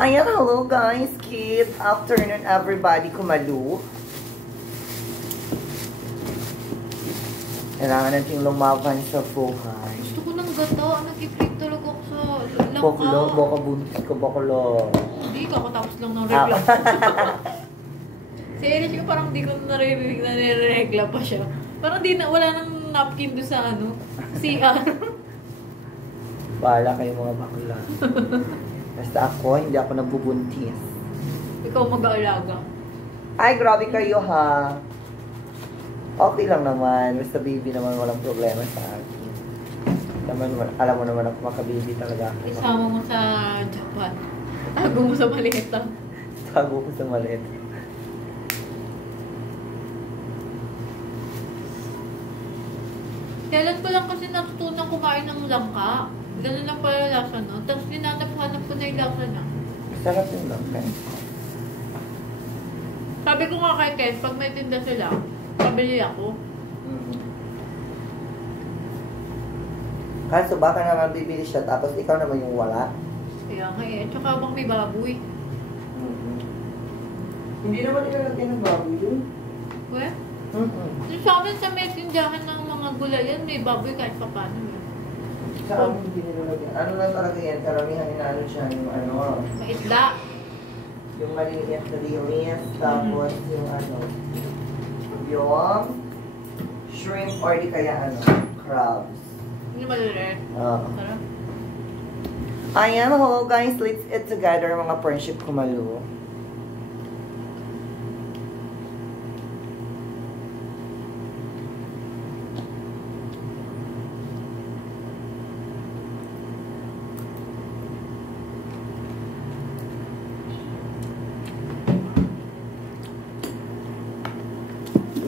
Ayan, hello guys. Good afternoon everybody. Kumalu. Kailangan natin lumaban sa buhay. Gusto ko ng gata. Nag-i-crave talaga ako sa langka. Baklo, baka buntis ko, baklo. Hindi, kakatapos lang ng regla. Si Erich ko parang di ko naririnig na nire-regla pa siya. Parang di na, wala nang napkin doon sa ano. CR. Bahala kayo mga bakla. Basta ako, hindi ako nabubuntis. Ikaw mag-aalaga. Ay, grabe kayo ha. Okay lang naman. Basta baby naman, walang problema sa akin. Alam mo naman ako makababy talaga. Isama mo sa Japan. Tago mo sa maleta. Tago ko sa maliit. Kailan ko lang kasi natutunan kumain ng langka. Ganun lang pala lasa, no? Tapos ninanap-hanap ko na yung lasa na. Sarap yung langka. Sabi ko nga kay Ken, pag may tinda sila, pabili ako. Kaso baka naman bibili siya, tapos ikaw naman yung wala. Kaya nga eh. Tsaka bang may baboy. Hindi naman ilalagyan ng baboy yun. Well, sa amin sa may tindahan ng mga gulayan, may baboy kahit pa paano. Sa amin hindi nilalagyan. Ano lang talaga yan, karamihan inaano siya yung ano. Maitla. Yung maliliit na linis, tapos yung ano, yung shrimp or di kaya ano, crabs. Hindi maliliit. Sarap. Ayan, hello guys, let's eat together mga friendship Kumalu.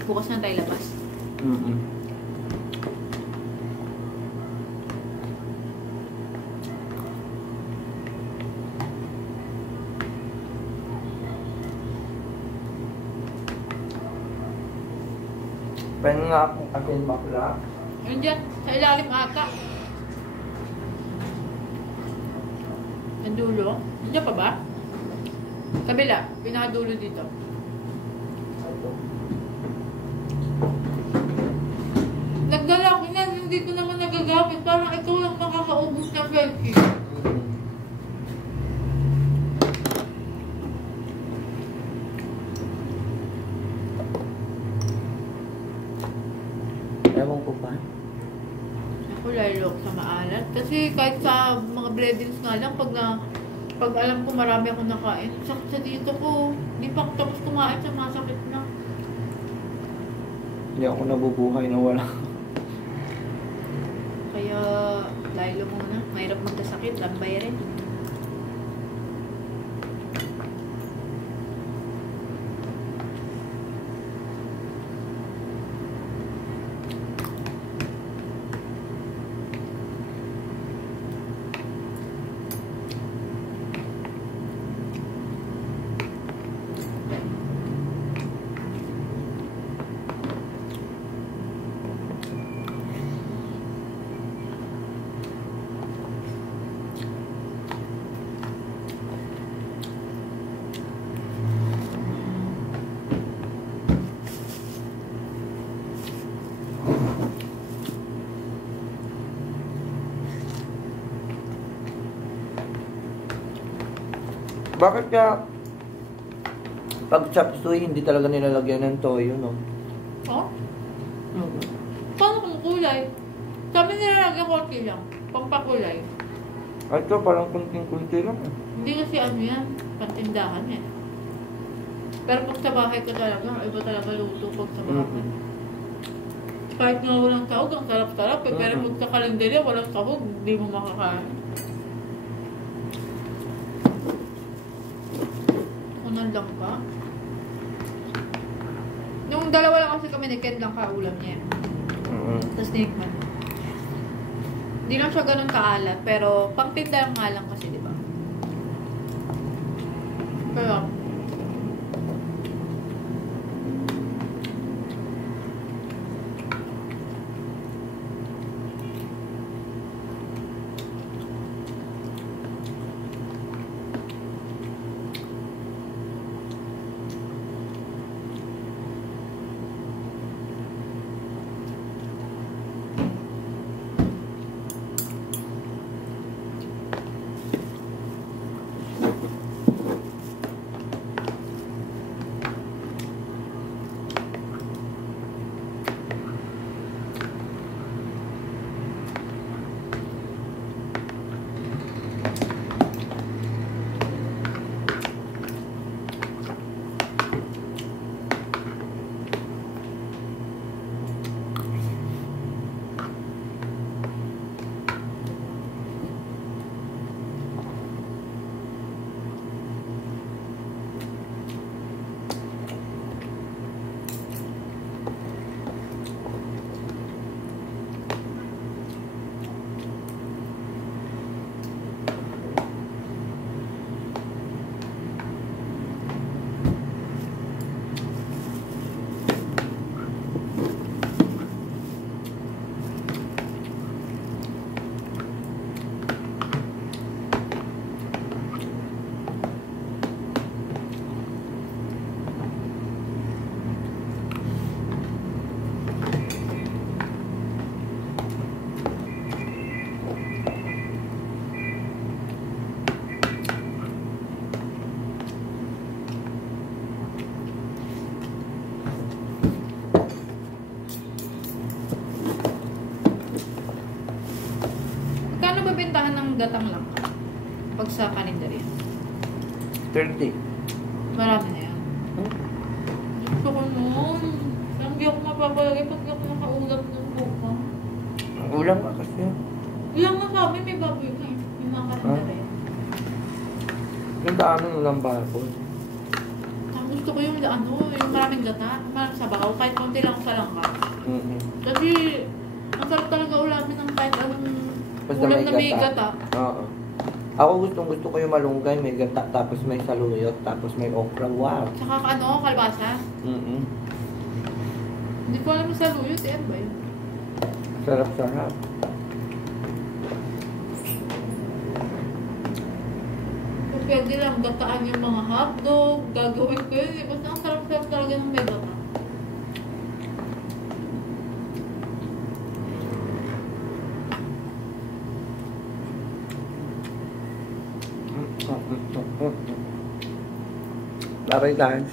Bukas na tayo labas. Pwede nga akong akin bakla. Nandiyan, sa ilalim ata. Ang dulo. Nandiyan pa ba? Kabila, pinakadulo dito. Nagdala ko na, hindi ko naman nagagamit. Parang ikaw lang makakaubos ng selfie. Ewan ko pa. Ako lalo sa maalat. Kasi kahit sa mga breadings nga lang, pag alam ko marami akong nakain, sakit sa dito ko. Hindi pa ako tapos kumain sa masakit na. Hindi ako nabubuhay na wala. Kaya lalo muna. Mahirap magkasakit, lambay rin. Bakit kaya pag chop suey, hindi talaga nilalagyan ng toyo, no? Oh? Paano kung kulay? Sabi nilalagyan konti lang. Pampakulay. Ay, ito parang kunting-kunti lang. Hindi kasi ano yan. Pantindahan eh. Pero pag sa bahay ka talaga, iba talaga luto pag sa bahay. Kahit nga walang sahog, ang sarap-sarap eh. Pero pag sa kalendarya, walang sahog, hindi mo makakain. Unan lang pa. Nung dalawa lang kasi kami ni Ken lang kaulam niya. Tapos tinikman. Hindi lang siya ganun kaalat, pero pangtinda nga lang kasi, di ba? Kaya, gatang lang. Pag sa kalendarya. 30. Marami na yan. Hmm? Gusto ko nun. Hindi ako mapapalagay pag ako nakaulap ng buka. Ang ulam ka kasi. Ilang nga kami, may baboy ka eh. May mga kalendarya. Yung daanan mo lang baboy. Ang gusto ko yung yung maraming gata, maraming sabaw, kahit konti lang sa langka. Mm-hmm. Kasi, ang sarap talaga ulamin ng kahit anong Basta ulam may na may gata. Oo. Ako gusto ko yung malunggay, may gata, tapos may saluyot, tapos may okra. Wow. Tsaka kalbasa. Mm-hmm. Hindi ko alam yung saluyot, ano ba yun? Sarap-sarap. Kung pwede lang gataan yung mga hotdog, gagawin ko yun. Basta ang sarap-sarap talaga ng may gata. Bye-bye guys.